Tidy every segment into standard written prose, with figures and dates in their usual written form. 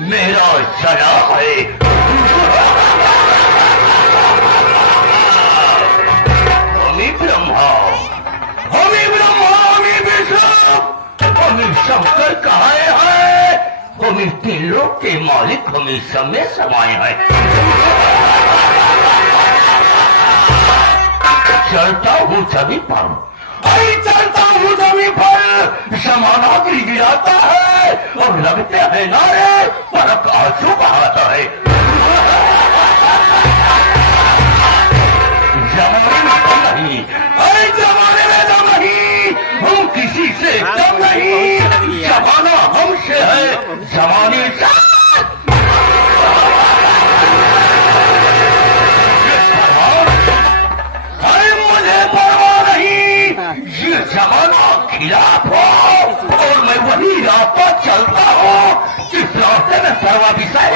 मेरा चला है। हमी ब्रह्मा, हमी ब्रह्मा, हमी विष्णु, हमी शंकर कहाए हैं, हमी तीन लोक के मालिक, हमी सब में समाये हैं। चलता हूँ सभी पर, चलता हूँ सभी पर, जमाना गिराता है और लगते हैं नारे, फर्क आंसू बहाता है। जमाने में दम नहीं, जमाने में दम नहीं, हम किसी से कम नहीं, जमाना हमसे है, जमाने से। मुझे परवाह नहीं, ये जमाना खिलाफ हो और मैं वही राह पर चलता हूँ जिस रास्ते में सर्वा विषय।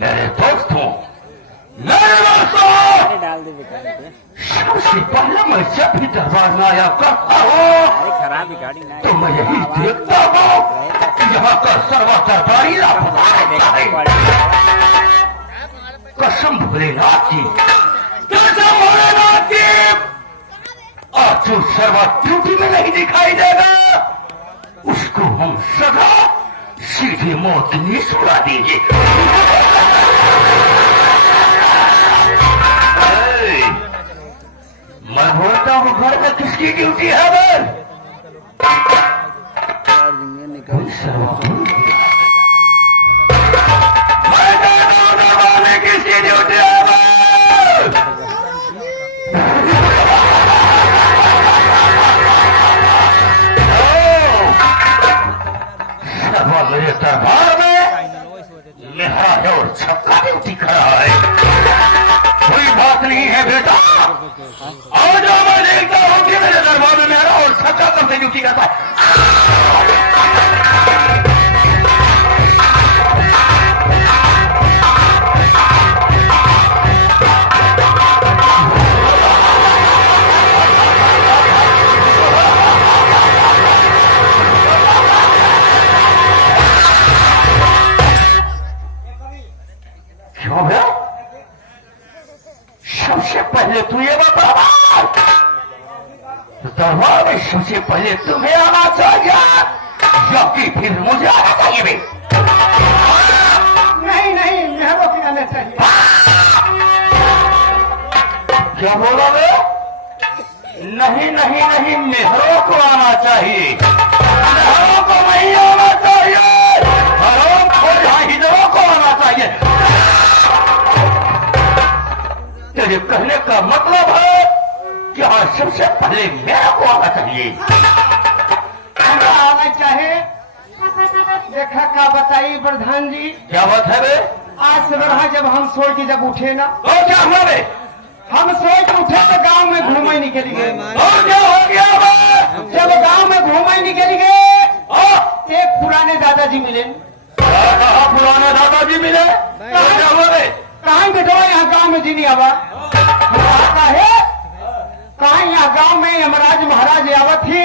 मेरे दोस्तों, सबसे पहले मैं जब भी दरबार में आया करता हूँ तो मैं यही देखता हूँ कि यहाँ का सर्वा दरबारी लापता है। कसम भोलेनाथ की, कसम भोलेनाथ की, आज जो सर्वा ड्यूटी में नहीं दिखाई देगा उसको हम सदा सीधे मौत नहीं सुना देंगे। मैं बोलता हूँ घर में किसकी ड्यूटी है? मैं किसकी ड्यूटी है? मेरे दरबार में मेरा है और छक्का ड्यूटी कर रहा है। कोई बात नहीं है बेटा, और जो मैं देखता हूँ कि मेरे दरबार में मेरा और छक्का करते ड्यूटी करता है। क्यों है? सबसे पहले तू ये बता, दरबार में सबसे पहले तुम्हें आना चाहिए या कि फिर मुझे आना चाहिए? भी नहीं नहीं, मेहरों को आना चाहिए। क्या बोला बे? नहीं नहीं नहीं, मेहरों को आना चाहिए, मेहरों को नहीं आना चाहिए, मेहरों को हिजरों को आना चाहिए। तेरे कहने का मतलब है कि हाँ, सबसे पहले मेरे को आना चाहिए। आना चाहिए। देखा क्या बताइए प्रधान जी? क्या बात है बे? आज से बढ़ा जब हम सोच के जब उठे ना, तो क्या हुआ बे? हम सोच के उठे तो गांव में घूमे निकल गए। और क्या हो गया बे? जब गांव में घूमे निकल गए एक पुराने दादाजी मिले। कहाँ पुराने दादाजी मिले? क्या हुआ बे? कहाँ बेटवा यहाँ गांव में जी नहीं आवा है? कहाँ यहाँ गांव में यमराज महाराज आवत ही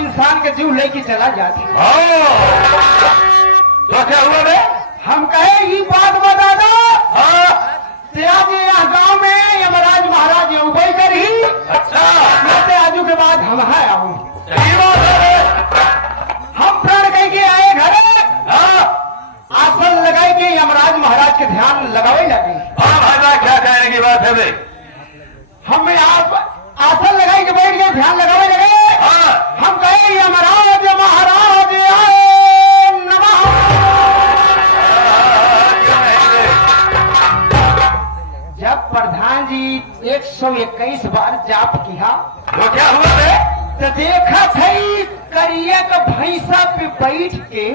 इंसान के जीव लेके चला जाती। तो क्या हुआ बे? हम कहे ये बात बता दो, आज यहाँ गांव में यमराज महाराज उबई कर ही। अच्छा, आजू के बाद हम है आऊ सही बात है। हम प्रण कह के आए घर, आसन लगाई के यमराज महाराज के ध्यान लगावे लगे। हाँ भाई, क्या कहने की बात है बे? हमें आप आसन लगाई के बैठ गए, ध्यान लगावे लगे। हम कहे यमराज महाराज आए नमः। जब प्रधान जी 121 बार जाप किया तो क्या हुआ बे? तो देखा थी करिया का भैंसा पे बैठ के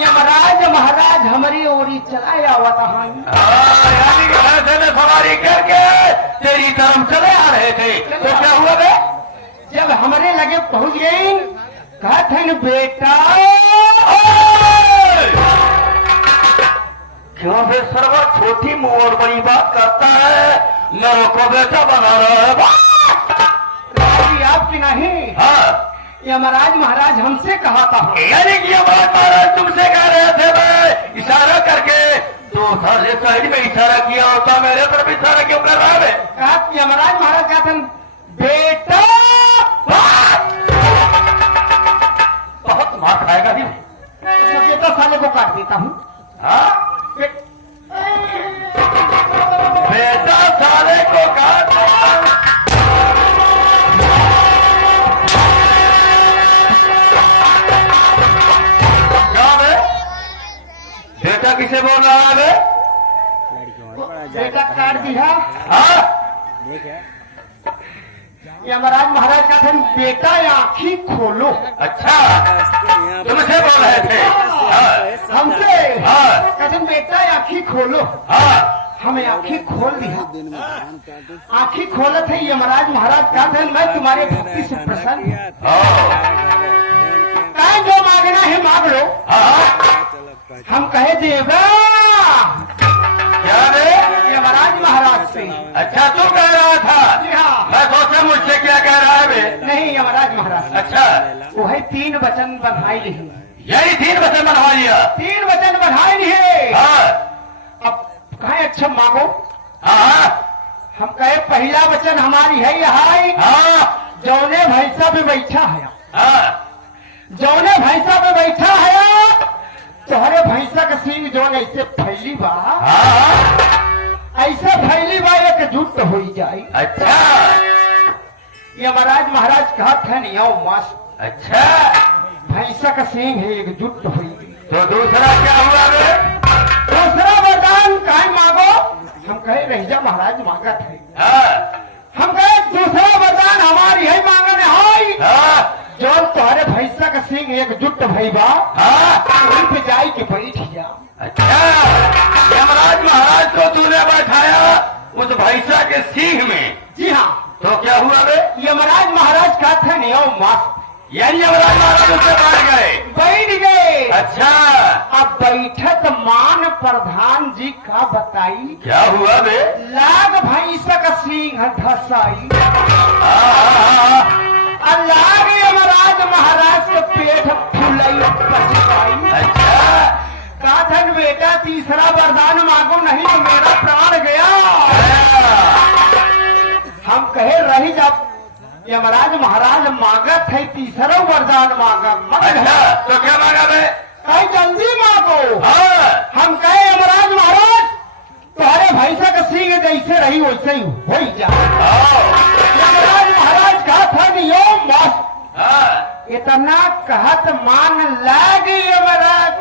यमराज महाराज हमारी ओरी चलाया हुआ था। यानी कि भैंसे में सवारी करके तेरी तरफ चले आ रहे थे। तो क्या हुआ बे? जब हमारे लगे पहुंच गए, कहते न बेटा क्यों बे सर्वा छोटी मुंह और बड़ी बात करता है, मेरे को बेटा बना रहा है। यमराज महाराज हमसे कहा था। यानी कि यमराज महाराज तुमसे कह रहे थे मैं इशारा करके तो साले साइड में इशारा किया होता, मेरे तरफ इशारा क्यों कर रहा है? कहा कि यमराज महाराज कहते हैं बेटा बहुत मार खाएगा भी। तो बेटा साले को काट देता हूँ। हाँ बेटा साले को काट देता हूं। क्या है? बेटा किसे बोल रहा है? बेटा काट दिया। हाँ यमराज महाराज कहते हैं बेटा आँखी खोलो। अच्छा तुमसे बोल रहे थे? हाँ हमसे हाँ कहते हैं बेटा आँखी खोलो। हाँ हमें आँखी खोल दिया। आँखी खोले थे यमराज महाराज कहते हैं मैं तुम्हारे भक्ति से प्रसन्न हूं। कहे जो मांगना है मांग लो। हाँ हम कहे देगा क्या रे? यमराज महाराज से। अच्छा तू कह रहा था? जी हाँ। मैं सोचा मुझसे क्या कह रहा है बे? नहीं यमराज महाराज अच्छा वही 3 वचन बधाई ली। यही 3 वचन बनवा लिया? 3 वचन बधाई ली है। हाँ अब कहे अच्छा मांगो। हाँ हम कहे पहला वचन हमारी है यही हाँ जौने भैंसा पे बैठा है। हाँ जौने भैंसा पे बैठा है तोहरे भैंसा का सींग जौन ऐसे फैली बा हाँ ऐसे फैली बा एकजुट हो जाए। अच्छा यमराज महाराज कहते हैं यो मस्त। अच्छा भैंसा का सींग है एकजुट हो गई। तो दूसरा क्या हुआ रे? दूसरा वरदान काय मांगो। हम कहे रहिजा महाराज मांगत है। हाँ हम कहे दूसरा वरदान हमारी है मांगने है हाँ जो तुम्हारे भैंसा का सींग एकजुट भईबा हाँ वहीं पे जाई के बैठ जा। अच्छा यमराज महाराज को तूने बैठाया उस भैंसा के सींग में? जी हाँ। तो क्या हुआ रे? यमराज महाराज कहते हैं यो मस्त। यानी यमराज महाराज उससे बैठ गए? बैठ गए। अच्छा अब बैठत मान प्रधान जी का बताई क्या हुआ बे? लाग भैंसा का सींग धसाई। हाँ लाग यमराज महाराज के पेट फुलई पचकाई। अच्छा काथन बेटा तीसरा वरदान मांगो नहीं तो मेरा प्राण गया। हम कहे रही जब यमराज महाराज मांगत है तीसरा वरदान मांगा मत अच्छा तो क्या मांगा बे? कहीं जल्दी मांगो। हाँ हम कहे यमराज महाराज तुम्हारे भैंसा का सींग जैसे रही वैसे ही हो ही जाए। यमराज महाराज कहा था कि यो मस्त। हाँ इतना कहत मान लाग यमराज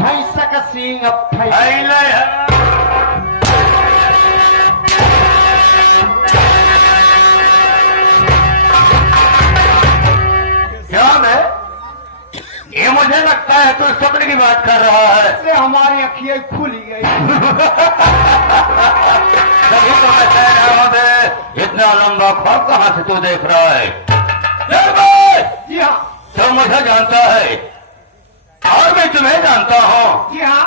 भैंसा का सींग अब फैल। फैले है। क्या मैं ये मुझे लगता है तू सपने की बात कर रहा है। से हमारी अखियां खुल गई। तभी तो मैं कह रहा हूँ बे, इतना लंबा ख्वाब कहाँ से तू देख रहा है? चल भाई, जी हाँ। तो मुझे जानता है और मैं तुम्हें जानता हूँ। जी हाँ।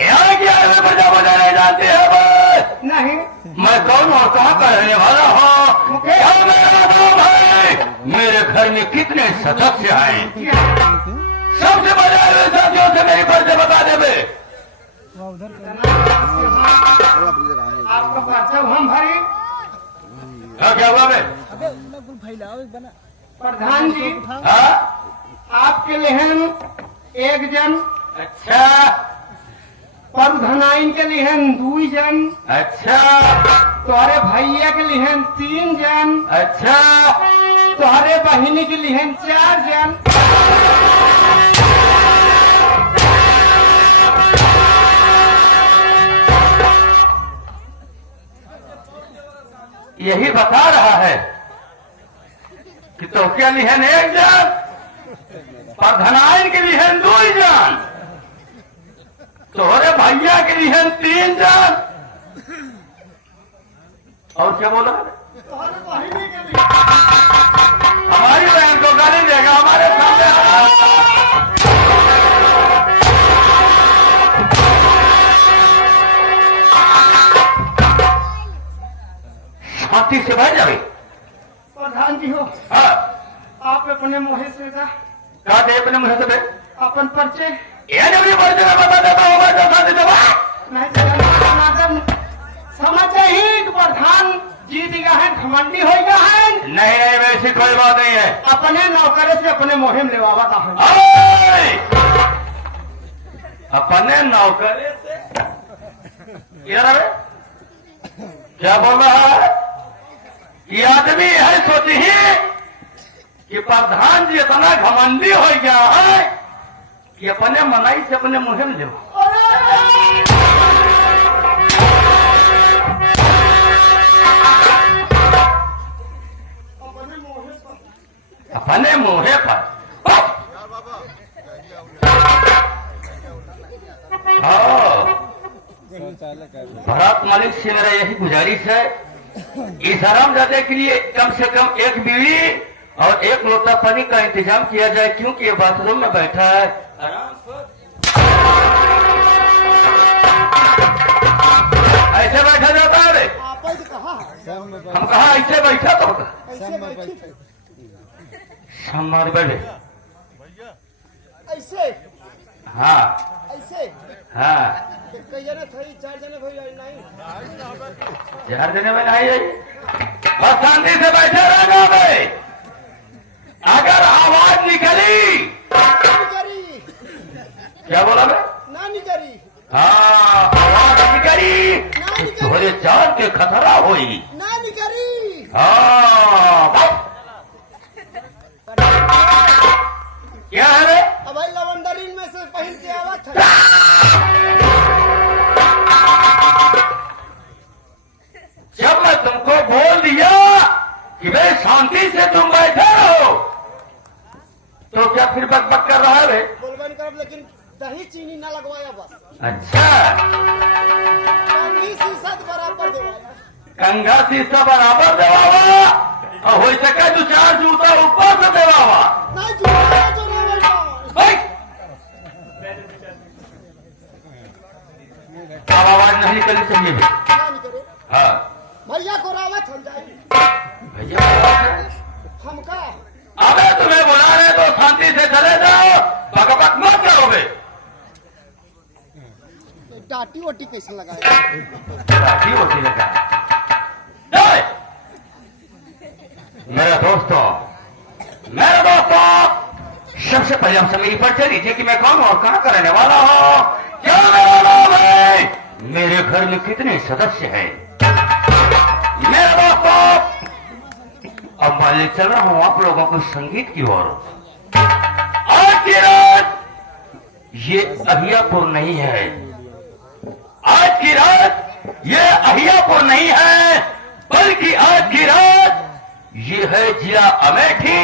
यहाँ की आगे बजा बजा नहीं जानते है भाई? नहीं। मैं कौन और कहाँ का रहने वाला हूँ? क्या मेरा नाम है? मेरे घर में कितने सदस्य हैं? जी हाँ। सबसे बजाए हुए साथियों से मेरी परिचय बता दे बे। आपका परिचय हम भरे। क्या हुआ बे? प्रधान जी हाँ आपके लिहन एक जन, अच्छा परधनाइन के लिहन 2 जन, अच्छा तुम्हारे भैया के लिहन 3 जन, अच्छा तुम्हारे बहिनी के लिहन 4 जन। यही बता रहा है कि तो क्या लिहन 1 जन, परधनाइन के लिहन 2 जन, तोहरे भैया के लिहन 3 जन, और क्या बोला? हमारी बहन को गाली देगा हमारे सामने? शांति से बैठ जाए। प्रधान जी हो हाँ आप अपने मुँह से कहा दे अपने मुँह से बे अपन परिचय ये जब ये परिचय मैं बता देता हूँ मैं तो शादी दबा नहीं समझते ही प्रधान जीत गया है घमंडी हो गया है नहीं नहीं वैसी कोई बात नहीं है अपने नौकरे से अपने मुहिम लेवावा का है ओए! अपने नौकरे से यार क्या बोल रहा है ये आदमी है सोची ही कि प्रधान जी इतना घमंडी हो गया है कि अपने मनाई से अपने मुहिम ले अपने मुहे पर भरत मलिक से मेरा यही गुजारिश है इस हरामजादे के लिए कम से कम एक बीवी और एक लोटा पानी का इंतजाम किया जाए क्योंकि ये बाथरूम में बैठा है ऐसे बैठा जाता है रे हम कहा ऐसे बैठा तो होगा हमारे बैठे ऐसे हाँ ऐसे हाँ कई जने थे 4 जने भाई नहीं 4 जने में नहीं है और शांति से बैठे रहना भाई अगर आवाज निकली क्या बोला मैं नानी करी हाँ आवाज निकली तो तुम्हारे जान के खतरा होगी नानी करी हाँ बस। क्या है रे अब भाई लवंडरीन में से पहन के आवा था जब मैं तुमको बोल दिया कि भाई शांति से तुम बैठे रहो तो क्या फिर बकबक कर रहा है रे बोलबा नहीं करब लेकिन दही चीनी ना लगवाया बस अच्छा कंघी शीशा बराबर देवाया कंघा शीशा बराबर देवावा और हो सके 2-4 जूता ऊपर से देवावा ना जुड़ा जो ना बैठा भाई अब आवाज नहीं करनी चाहिए भी नानी करे हाँ भैया को रावत हम जाए भैया हमका अबे तुम्हें बुला रहे तो शांति से चले जाओ बकबक मत करोगे टाटी वोटी कैसे लगाया राखी होती लगा मेरे दोस्तों सबसे पहले हम समय पर चलीजिए कि मैं कौन और कहां का रहने वाला हूं क्या मेरा नाम है मेरे घर में कितने सदस्य हैं मेरे दोस्तों अब मैं ले चल रहा हूं आप लोगों को संगीत की ओर आज की रात ये अहियापुर नहीं है आज की रात ये अहियापुर नहीं है बल्कि आज की रात ये है जिला अमेठी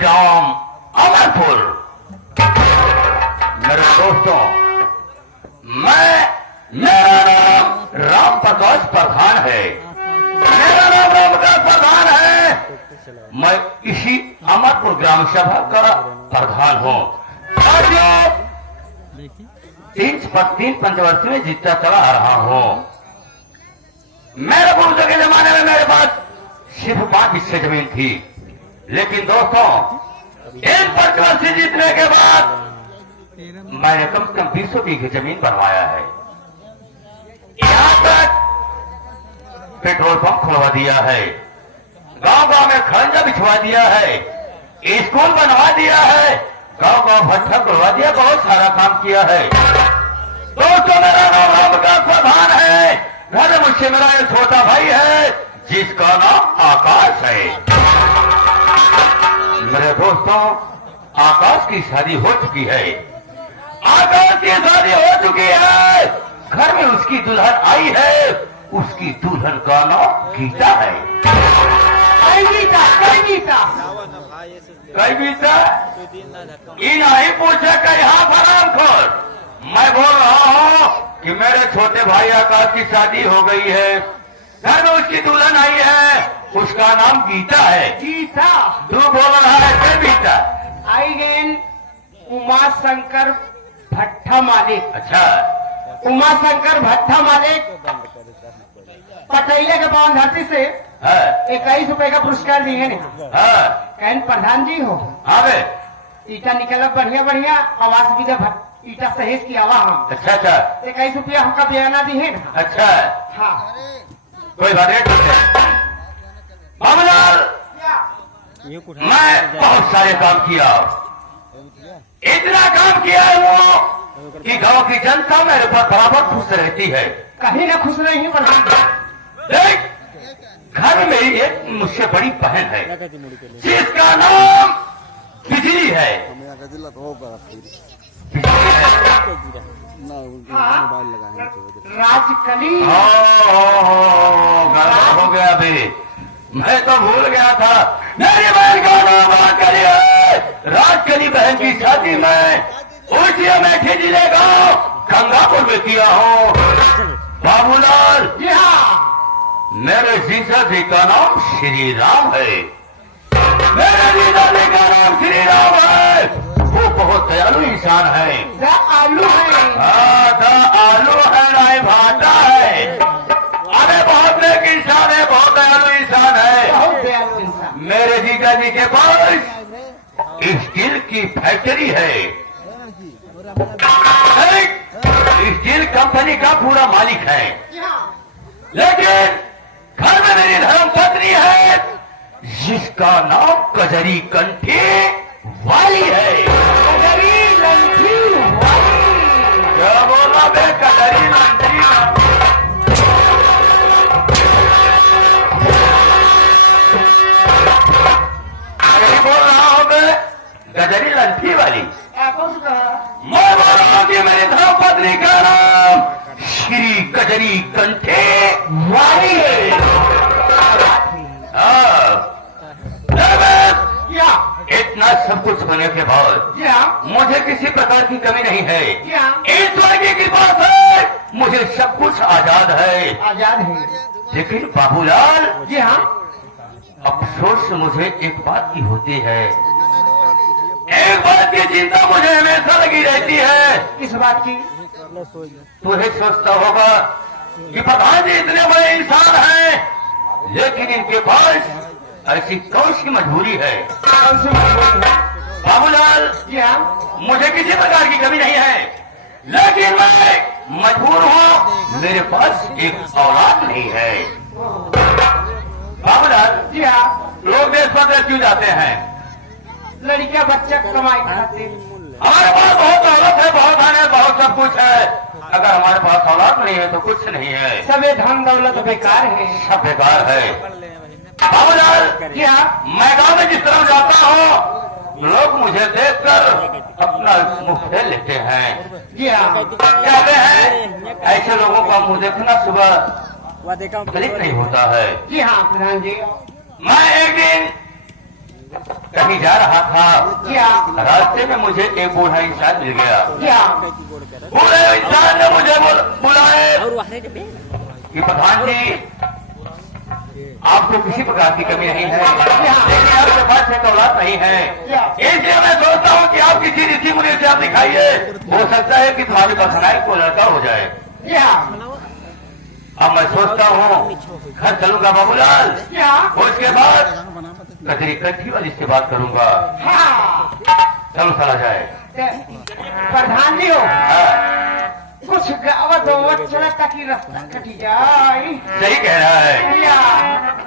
ग्राम अमरपुर मेरे दोस्तों मेरा नाम राम प्रकाश प्रधान है मेरा नाम राम प्रकाश प्रधान है मैं इसी अमरपुर ग्राम सभा का प्रधान हूं साथियों 3 पंचवर्षीय में जीतता चला आ रहा हूं मेरे पुरुषों के जमाने में मेरे पास सिर्फ 5 हिस्से जमीन थी लेकिन दोस्तों 1 पंचवर्षीय जीतने के बाद मैंने कम से कम 200 बीघे जमीन बनवाया है यहां तक पेट्रोल पंप खुलवा दिया है गांव गांव में खंजा बिछवा दिया है स्कूल बनवा दिया है गांव गांव भट्ठा खुलवा दिया बहुत सारा काम किया है दोस्तों मेरा नाम राम प्रकाश प्रधान है घर में मुझसे मेरा एक छोटा भाई है जिसका नाम आकाश है मेरे दोस्तों आकाश की शादी हो चुकी है आकाश की शादी हो चुकी है घर में उसकी दुल्हन आई है उसकी दुल्हन का नाम गीता है कई गीता ये नहीं पूछा कि यहाँ फराम खोर मैं बोल रहा हूँ कि मेरे छोटे भाई आकाश की शादी हो गई है घर में उसकी दुल्हन आई है उसका नाम गीता है गीता तू बोल रहा है क्या गीता आई गेन उमा शंकर भट्टा मालिक अच्छा उमा शंकर भट्टा मालिक पटेले के पवन धरती से हाँ 21 रुपए का पुरस्कार दिए ने हाँ कहन प्रधान जी हो हाँ बे ईटा निकल बढ़िया बढ़िया आवाज भी दे ईटा सहेज की आवा हम अच्छा अच्छा 21 रुपया हमका बयाना दिए ना अच्छा हाँ कोई बात नहीं ठीक है बाबूलाल मैं बहुत सारे काम किया इतना काम किया है वो कि गांव की जनता मेरे पर बराबर खुश रहती है कहीं ना खुश नहीं है प्रधान देख घर में मेरी एक मुझसे बड़ी बहन है जिसका नाम बिजली है राजकली गड़बड़ हो गया अभी मैं तो भूल गया था मेरी बहन का नाम राजकली है राजकली बहन की शादी में उसी अमेठी जिले का गंगापुर में किया हूँ बाबूलाल जी हाँ मेरे जीजा जी का नाम श्री राम है मेरे जीजा जी का नाम श्री राम है वो बहुत दयालु इंसान है द आलू है हाँ द आलू है नहीं भाटा है अरे बहुत नेक इंसान है बहुत दयालु इंसान है बहुत दयालु इंसान मेरे जीजा जी के पास स्टील की फैक्ट्री है स्टील कंपनी का पूरा मालिक है जी हाँ लेकिन घर में मेरी धर्म पत्नी है जिसका नाम कजरी कंठी वाली है कजरी लंठी वाली क्या बोला बे कजरी लंठी यही बोल रहा हूँ मैं कजरी लंठी वाली आपको सुना मैं बोल रहा हूँ कि मेरी धर्म पत्नी का नाम श्री कजरी कंठे वाली है क्या इतना सब कुछ होने के बाद क्या मुझे किसी प्रकार की कमी नहीं है क्या ईश्वर की कृपा से मुझे सब कुछ आजाद है आजाद है लेकिन बाबूलाल जी हाँ अफसोस मुझे एक बात की होती है एक बात की चिंता मुझे हमेशा लगी रहती है किस बात की तुम्हें सोचता होगा कि प्रधान जी इतने बड़े इंसान हैं लेकिन इनके पास ऐसी कौन सी मजबूरी है कौन सी मजबूरी है बाबूलाल जी हाँ मुझे किसी प्रकार की कमी नहीं है लेकिन मैं मजबूर हूँ मेरे पास एक औलाद नहीं है बाबूलाल जी हाँ लोग देश परदेश क्यों जाते हैं लड़कियां बच्चा कमाई खाते हमारे पास बहुत दौलत है बहुत धन है बहुत सब कुछ है अगर हमारे पास औलाद नहीं है तो कुछ नहीं है सबे धन दौलत बेकार है सब बेकार है बाबूलाल जी हाँ मैं गांव में जिस तरह जाता हूँ लोग मुझे देखकर अपना मुंह फेर लेते हैं जी हाँ कहते हैं ऐसे लोगों का मुंह देखना सुबह गलत नहीं होता है जी हाँ प्रधान जी मैं एक दिन कहीं जा रहा था जी हाँ रास्ते में मुझे एक बूढ़ा इंसान मिल गया जी हाँ बूढ़े इंसान ने मुझे बुलाए कि प्रधान जी आपको किसी प्रकार की कमी नहीं है लेकिन आपके पास एक औलाद नहीं है इसलिए मैं सोचता हूँ कि आप किसी ऋषि मुनि से आप दिखाइए हो सकता है कि तुम्हारी पसंद को लड़का हो जाए जी हाँ अब मैं सोचता हूँ घर चलूंगा बाबूलाल जी हाँ उसके बाद कचरी कट्ठी वाली से बात करूंगा हाँ चलो चला जाए प्रधान जी हो हाँ, कुछ गावत हो चला ताकि रास्ता कटी जाए सही कह रहा है जी हाँ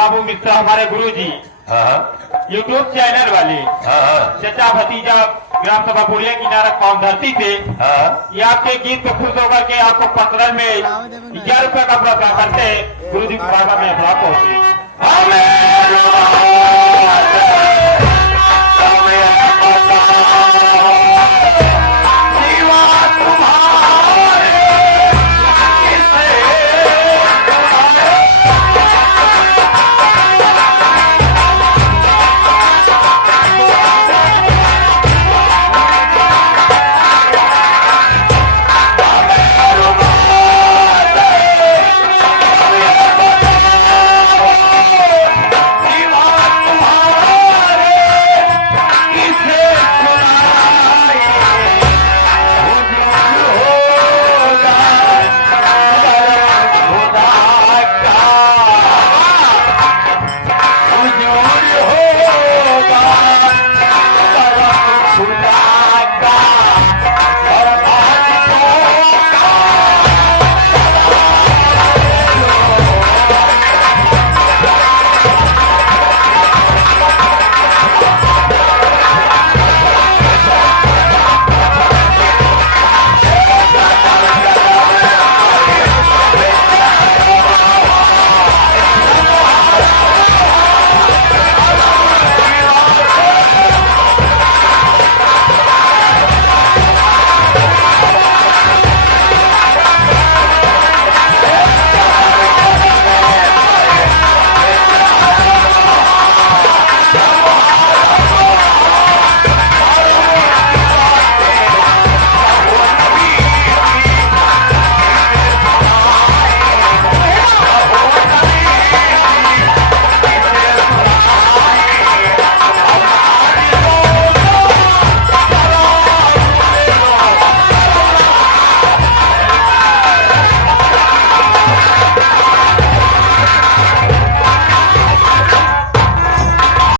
बाबू मिश्रा हमारे गुरुजी हाँ यूट्यूब चैनल वाले हाँ चचा भतीजा ग्राम सभा पुड़िया किनारा कौन धरती से हाँ ये आपके गीत पे खुश होकर के आपको 15 में 11 रुपए का पुरस्कार करते हैं गुरु जी की बाबा में अपना पहुंचे। हमें